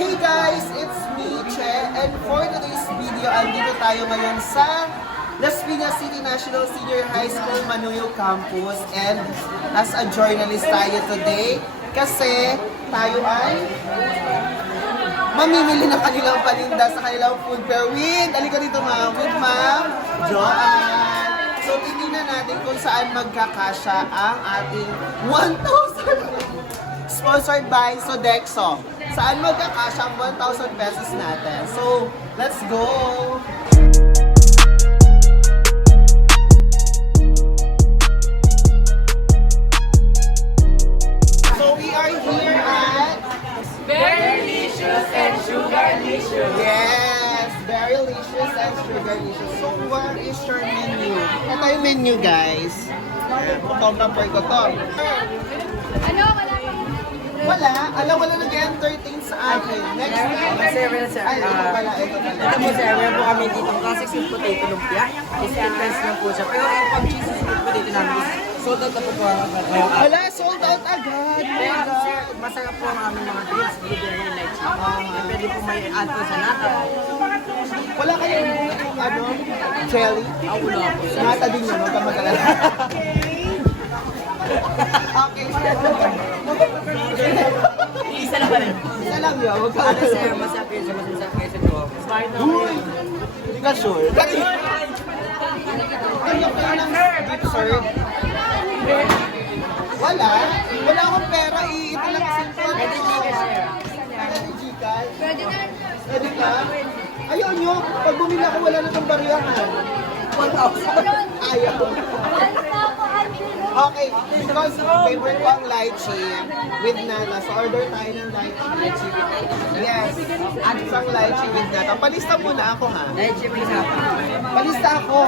Hey guys, it's me, Che, and for today's video, andito tayo ngayon sa Las Piñas City National Senior High School, Manuyo Campus, and as a journalist tayo today kasi tayo ay mamimili ng kanilang paninda sa kanilang food fair with, alika dito ma'am, with ma'am Joanne. So titingnan natin kung saan magkakasya ang ating 1,000 sponsored by Sodexo. Saan magkakasya ang 1,000 pesos natin. So, let's go! So, we are here at Berrylicious and Sugarlicious. Yes! Berrylicious and Sugarlicious. So, what is your menu? Ito yung menu, guys. Putong number ko to. Ano? Wala pa. Wala. Alam, wala nag-entertain sa akin. Next time. Sir, Ay, ito pala, ito pala. ito po sir, meron po kami dito classic sweet potato lumpia. Is depends lang po siya. Pero yung pag cheesy sweet potato namin is sold out na po ang Wala, sold out agad. Pero sir, masarap po ang aming mga drinks. Blueberry light chili. Pwede po may add po sa nata. Wala kayong ano, jelly? Wala po sir. Nata din yun, huwag ka mag-alala. Okay. Isa lang pa rin. Isa lang yun, huwag ka Ano sir, masarap yun siya. Masarap kayo sa jowa. Uy! Hindi ka sure? Ano kayo ng gift, sir? Wala? Wala akong pera, ito lang simple. Pwede Gcash, sir. Pwede Gcash? Pwede na. Pwede ka? Ayaw nyo, pag bumili ako wala na itong bariyahan. 1,000. Ayaw. Okay, because favorite ko ang lychee with nata. So order tayo ng lychee. Yes, at isang lychee with nata. Palista muna ako ha. Dahil siya may sapa. Palista ako.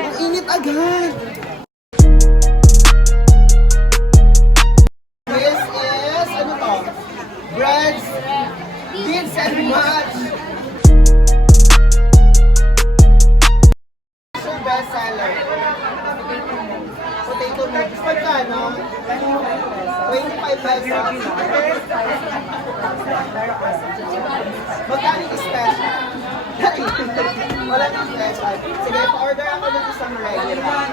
Ang init agad. This is, ano to? Breads, beans and mash. Your best seller. Potato mix. Pagkano? 25 pesos. Magkano yung special? Wala yung special. Sige, pa-order ako ng isang regular.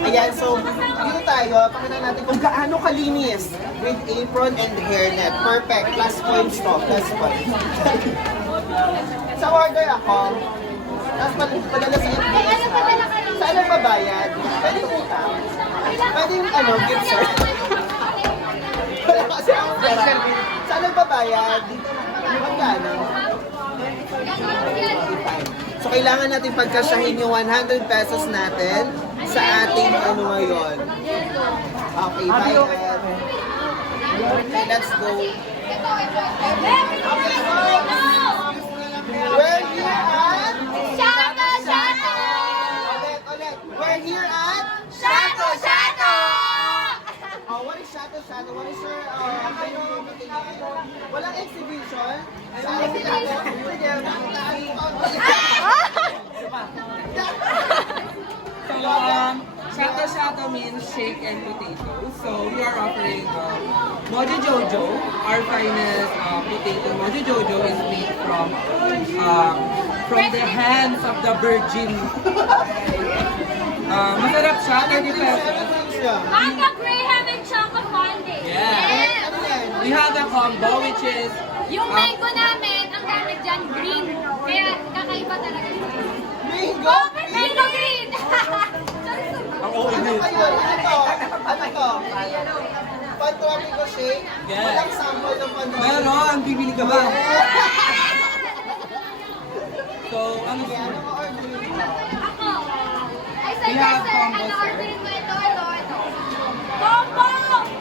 Ayan, so, dito tayo, pakita natin kung gaano kalinis with apron and hairnet. Perfect. Plus points to. Plus points. Sa order ako, tapos padala sa FBS na. Saan ang babayad? Pwede yung utang. Pwede yung ano, gift sir. Wala kasi ako pera. Saan ang babayad? Magkano? So kailangan natin pagkasyahin yung 100 pesos natin sa ating ano ngayon. Okay, bayad. Okay, let's go. We're here at... Shato! Shato! Ulit. We're here at... Shato! Shato! What is Shato Shato? What is your walang exhibition? Saan sila? Sige, Shato Shato means shake and potato. So we are offering Mojo Jojo, our finest potato. Mojo Jojo is made from the hands of the virgin. Masarap siya, 30 pesos. Mango Graham and Choco Fondue. Yeah. We have a combo which is Yung mango namin, ang gamit dyan, green. Kaya kakaiba talaga yun. Bingo! Mango green! ang OA. Ano kayo? Ano to? Ano to? Pan-tropico shake? Yes. Walang sample ng pan-tropico. Meron, bibili ka ba? So, ano Kaya siya? ano ka order mo? Ako. Ay, We have sir, combos, ano sir. orderin mo? Ito. Combo!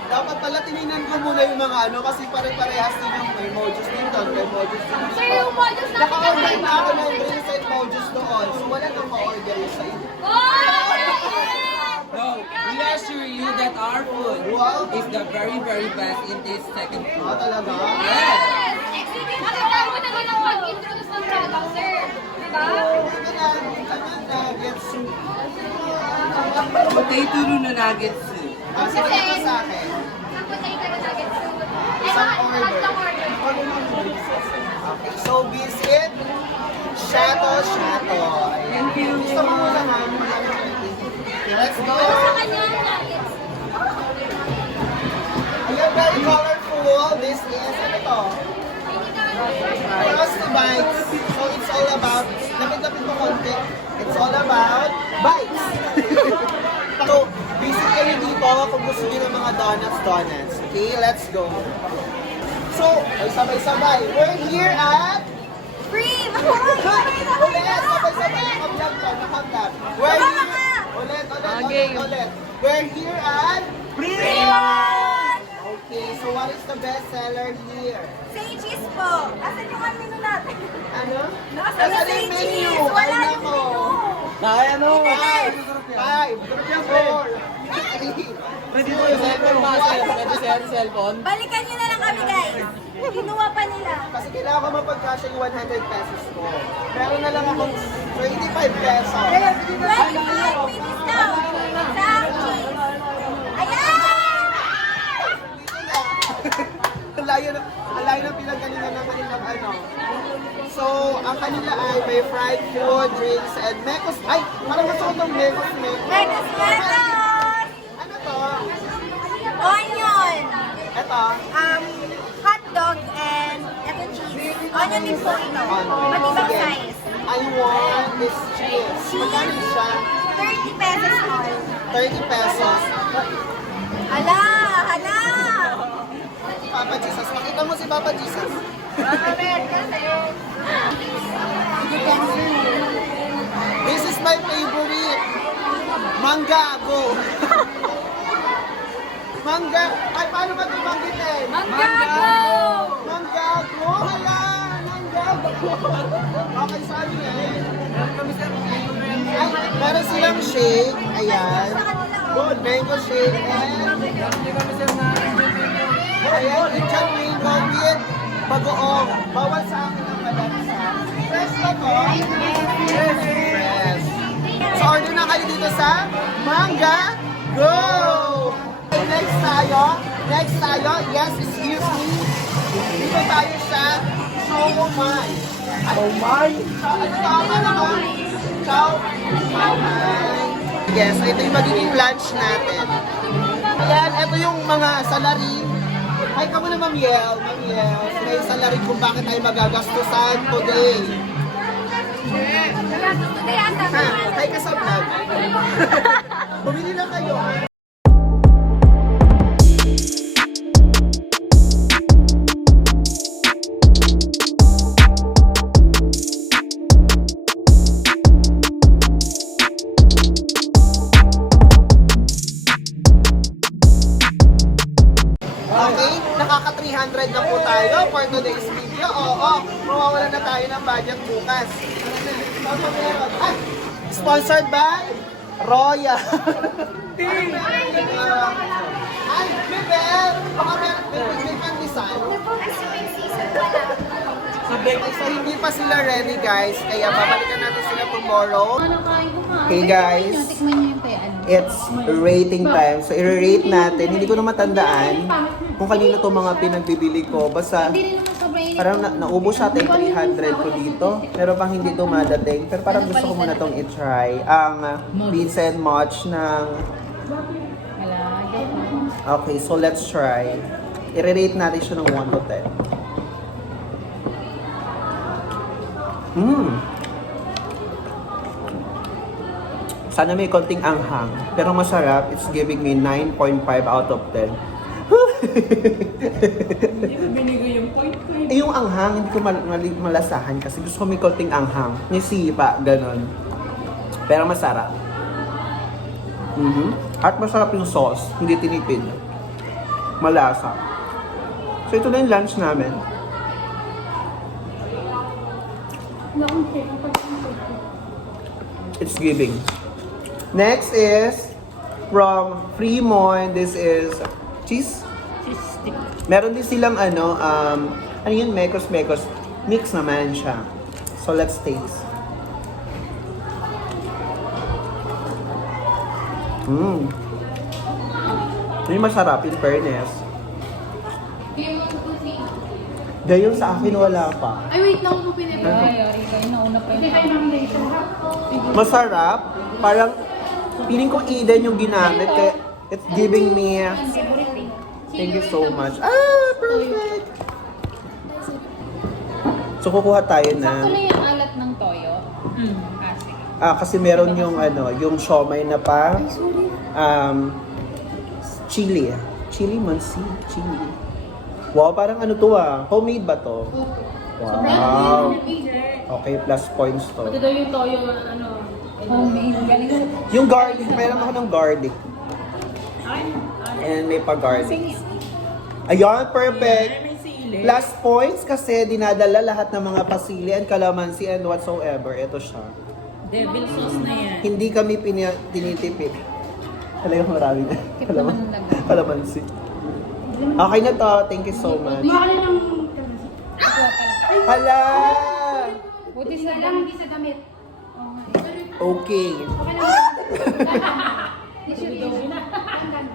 Dapat pala tininan ko muna yung mga ano kasi pare-parehas din yung may mojos dito, may mojos dito. Sir, yung modus namin Naka-order kakaiba. na ako ng drinks and mojos doon. So wala nang ma-order yung sa inyo. Oh! No, we assure you that our food is the very, very best in this second Ah, floor. talaga? Yes! Exhibit na kailangan mo naman ang pag-introduce ng product, sir. Diba? Hindi na, nuggets soup. Potato na nuggets soup. Ah, sige ito sa akin. Ang potato na nuggets. Isang order. Okay, so visit Shato. Ayan. Gusto mo muna, ma'am? Okay, let's go. Sa kanya, nuggets. Ayan, very colorful. This is, ano to? Frosty Bites. So it's all about, lapit-lapit mo konti. It's all about bites. So, visit kayo dito kung gusto niyo ng mga donuts. Okay, let's go. So, ay sabay-sabay. We're here at... Free! Ulit, sabay-sabay. Naka-vlog. We're here... Ulit. We're here at... Okay, so what is the best seller here? Say cheese po. Asan yung menu natin? Ano? Nasa Nasa say yung cheese. menu. Wala Ay, yung nako. menu. Ano? Five. Four. Pwede mo yung cellphone? Balikan nyo na lang kami, guys. Kinuha pa nila. Kasi kailangan ko mapagkasya yung 100 pesos ko. Meron na lang akong 25 pesos. 25 may discount sa cheese. Ayan! Ang layo ng pinagalingan ng kanilang ano. So, ang kanila ay may fried food, drinks, and mekos. Ay, parang gusto ko itong mekos. Megas! Ano to? Onion. Ito. Hot dog and eto cheese. Onion din po ito. Matibang Sige. size. I want this cheese. Magkano siya? 30 pesos all. 30 pesos. Hala! Papa Jesus. Makita mo si Papa Jesus. This is my favorite. Manggago. Ay, paano ba ito banggitin? Manggago! Hala! Manggago! Okay, sorry eh. Ay, meron silang shake. Ayan. Good, mango shake. Ayan, lechon mango with bagoong. Bawal sa akin ang malansa. Fresh ba to? Yes. Fresh. So, order na kayo dito sa Mangga Go! Okay, next tayo. Yes, excuse me. Dito tayo sa Shomai. Shomai? Ano ba? Shomai. Yes, ito yung magiging lunch natin. Ayan, ito yung mga salarin. Hi ka muna, Ma'am Yel. May salarin kung bakit tayo magagastusan today. Ha, hi ka sa vlog. Bumili na kayo. Okay, nakaka 300 na po tayo for today's video. Oo, mawawala na tayo ng budget bukas. Ay, sponsored by Royal. Ay, Bebel! Baka may pandesal. So, hindi pa sila ready, guys. Kaya babalikan natin sila tomorrow. Hey, guys. It's rating time. So, i-rate natin. Hindi ko na matandaan kung kanino to mga pinagbibili ko. Basta, parang naubos siya yung 300 ko dito. Pero pang hindi to madating. Pero parang gusto ko muna tong i-try. Ang pizza and match ng... Okay, so let's try. I-rate natin siya ng 1 to 10. Sana may konting anghang. Pero masarap. It's giving me 9.5 out of 10. Yung anghang, hindi ko malasahan kasi gusto ko may konting anghang. May sipa, ganon. Pero masarap. At masarap yung sauce. Hindi tinipid. Malasa. So ito na yung lunch namin. It's giving. Next is from Fremont. This is cheese stick. Meron din silang ano yun, mekos. Mix naman siya. So let's taste. Yung masarap in fairness. Dahil yung sa akin wala pa. Ay, wait lang po pinipili. Ay, kayo nauna pa Hindi yun. kayo nomination ha? Masarap. Parang, feeling ko Eden yung ginamit. Kaya, it's giving me... Thank you so much. Ah, perfect! So, kukuha tayo Sakto na... lang yung alat ng toyo. Ah, sige. kasi meron yung yung siomay na pa... chili. Chili mansi. Chili. Wow, parang ano to homemade ba to? Wow. Okay, plus points to. Ito daw yung toyo, homemade. Galing. Yung garlic, meron ako ng garlic. And may pa-garlic. Ayun, perfect. Plus points kasi dinadala lahat ng mga pasili and calamansi and whatsoever. Ito siya. Devil sauce na yan. Hindi kami tinitipid. Talagang marami na. Calamansi. Okay na to. Thank you so much. Hala! Buti sa Lang, hindi sa damit. Okay.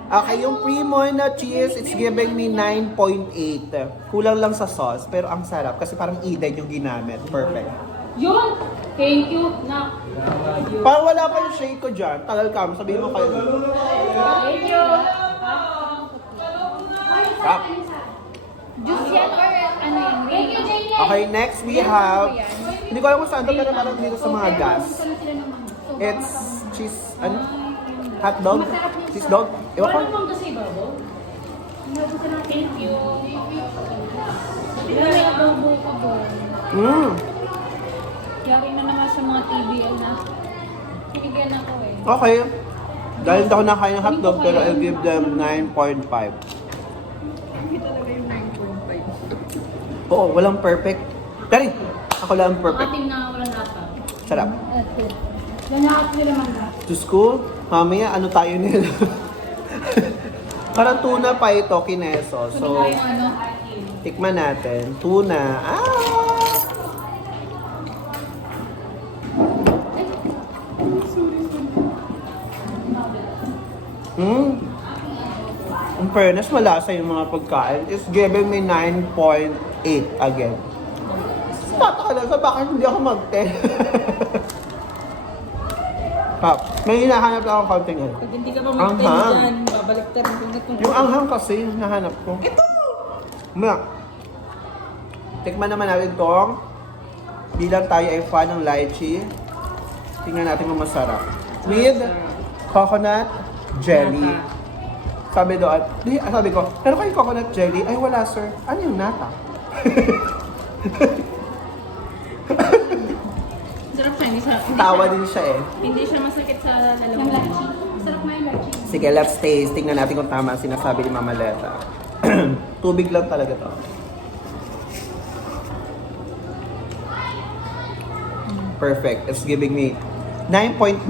Okay, yung Primoy na cheese, it's giving me 9.8. Kulang lang sa sauce, pero ang sarap kasi parang Eden yung ginamit. Perfect. Yun! Thank you, na. Parang wala pa yung shake ko dyan. Tagal ka, sabihin mo kayo. Thank you. Stop. Juice yan or ano yan? Thank you, Jane. Okay, next we have, hindi ko alam kung saan to, pero parang dito sa mga gas. It's cheese, ano? Hot dog? Cheese dog? Ewan ko. Ano kasi babo? Thank you. May adobo ka doon. Yari na naman sa mga TBL na. Pinigyan ako eh. Okay. Dahil hindi ako nakain ng hotdog, pero I'll give them 9.5. Oo, walang perfect. Dari, ako lang perfect. Ating na walang lata. Sarap. Lahat nila man na. Diyos ko, mamaya ano tayo nila? Parang tuna pa ito, kineso. So, Ano? tikman natin. Tuna. In fairness, malasa yung mga pagkain. It's giving me 9.8 again. Pataka bakit hindi ako mag-10? Pap, may hinahanap lang akong konting ano. Pag hindi ka pa Anghang. mag-10 dyan, babalik ka rin kung Yung anghang kasi, nahanap ko. Ito! Mga. Tikman naman natin itong bilang tayo ay fan ng lychee. Tingnan natin kung masarap. With coconut jelly. Sabi doon, sabi ko, pero kayo coconut jelly? Ay wala sir. Ano yung nata? sarap siya, Tawa din siya eh. hindi siya masakit sa lalamunan. Sarap na yung lachi. Sige, let's taste. Tingnan natin kung tama ang sinasabi ni Mama Leta. Tubig lang talaga to. Perfect. It's giving me 9.9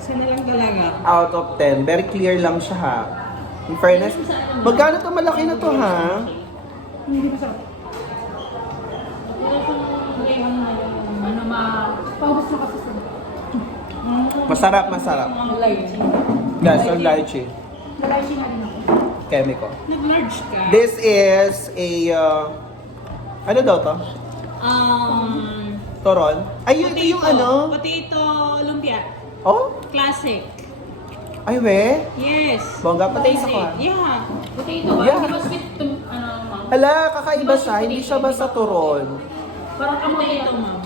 Sana lang talaga. out of 10. Very clear lang siya ha. In fairness, magkano to malaki na to ha? Hindi masarap. Paubos na kasi sa Masarap, masarap. Yes, ang lychee. lachi na din ako. Chemical. Nag-large ka. This is a, ano daw to? Toron? Ay, ito yung ano? Potato lumpia. Oh? Classic. Ay, we? Yes. Bongga, patayin ako ha. Yeah. Potato. Yeah. Di ba sweet to, ma'am? Hala, kakaiba siya. Hindi siya basta turon. Parang potato, ma'am.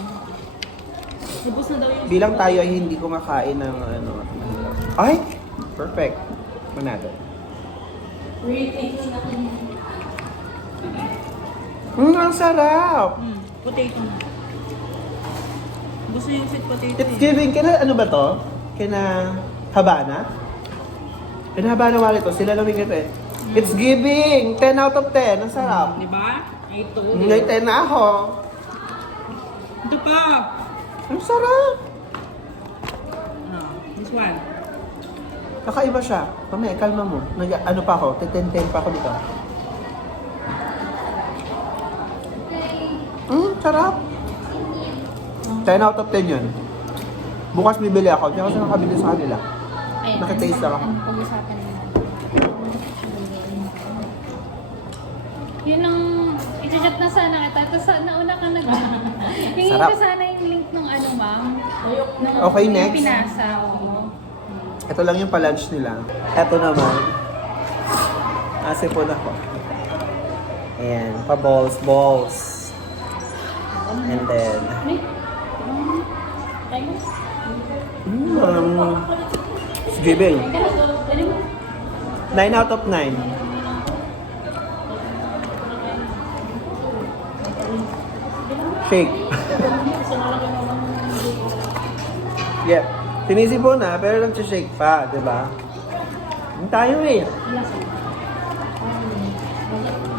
Lubos na daw yung... Bilang tayo ay hindi kumakain ng ano. Ay! Perfect. Manado. Ang sarap! Potato. Gusto yung sweet potato. It's giving, kina ano ba to? Kina Habana? Kina Habana wali to, sila lamig ito eh. It's giving! 10 out of 10. Ang sarap. Di ba? Ito. Ngay 10 na ako. Ito pa. Ang sarap! This one. Kakaiba siya. Mamaya, kalma mo. Ano pa ako? 10-10 pa ako dito. Sarap. 10 out of 10 yun. Bukas bibili ako. Hindi ako siya nakabili sa kanila. Nakitaste lang ako. Pag-usapan nila. Yun ang, i-chat na sana kita. Tapos nauna ka nag hingin Sarap. ko sana yung link ng ano, ma'am. Ng, Okay, yung next. Pinasa. Oo. Ito lang yung pa-lunch nila. Ito naman. Asipon ako. Ayan, pa-balls. And then, it's giving. 9 out of 9. Shake. Yeah. Sinisipo na, pero lang shake pa, di ba? Hindi tayo eh.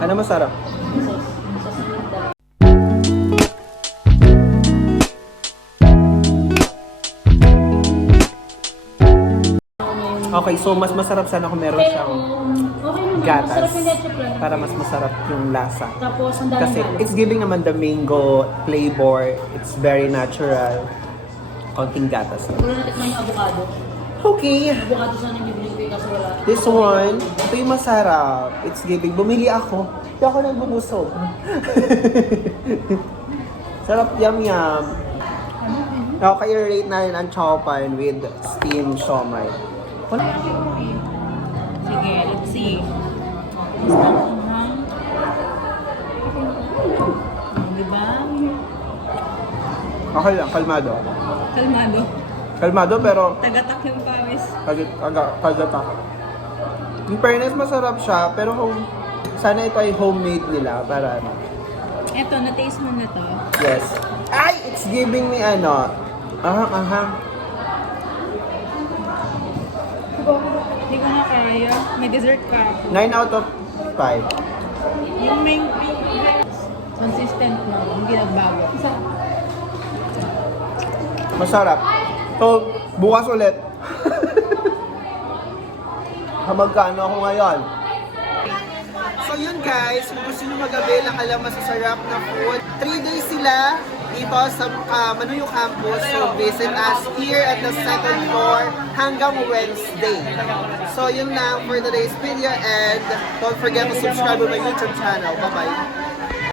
Ano masarap? Okay, so mas masarap sana kung meron Pero, siyang okay naman. gatas Masarap yung leche plan. para mas masarap yung lasa. Tapos, ang Kasi daming it's giving naman the mango flavor. It's very natural. Konting gatas. Wala natikman yung avocado. Okay. Avocado sana yung bibili ko eh, kasi wala. This one, ito yung masarap. It's giving. Bumili ako. Hindi ako nagbubusog. Sarap, yum. Okay, i-rate na rin ang chowpan with steamed siomai. Sige, let's see. Diba? Okay lang, kalmado. Kalmado. Kalmado pero Tagatak yung pawis. kagatak. In fairness, masarap siya. Pero kung sana ito ay homemade nila para ano. Eto, na-taste mo na to. Yes. Ay! It's giving me ano. Hindi ko na kaya. May dessert ka ako. 9 out of 5. Yung may consistent na, hindi nagbago. Masarap. So, bukas ulit. Magkano ako ngayon? So yun guys, kung gusto nyo mag-avail ng alam masasarap na food, 3 days sila dito sa Manuyo Campus. So visit us here at the 2nd floor hanggang Wednesday. So yun lang for today's video and don't forget to subscribe to my YouTube channel. Bye-bye!